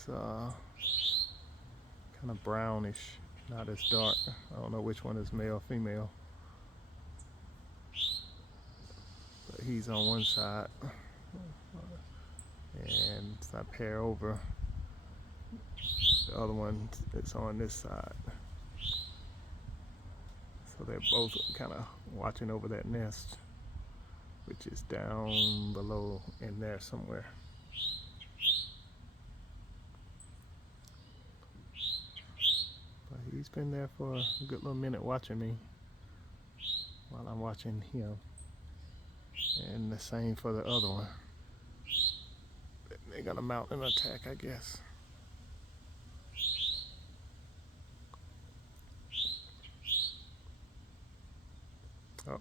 is kind of brownish, not as dark. I don't know which one is male or female. But he's on one side, and if I pair over, the other one is on this side. So they're both kind of watching over that nest, which is down below in there somewhere. But he's been there for a good little minute watching me while I'm watching him. And the same for the other one. They're gonna mount an attack, I guess. Oh.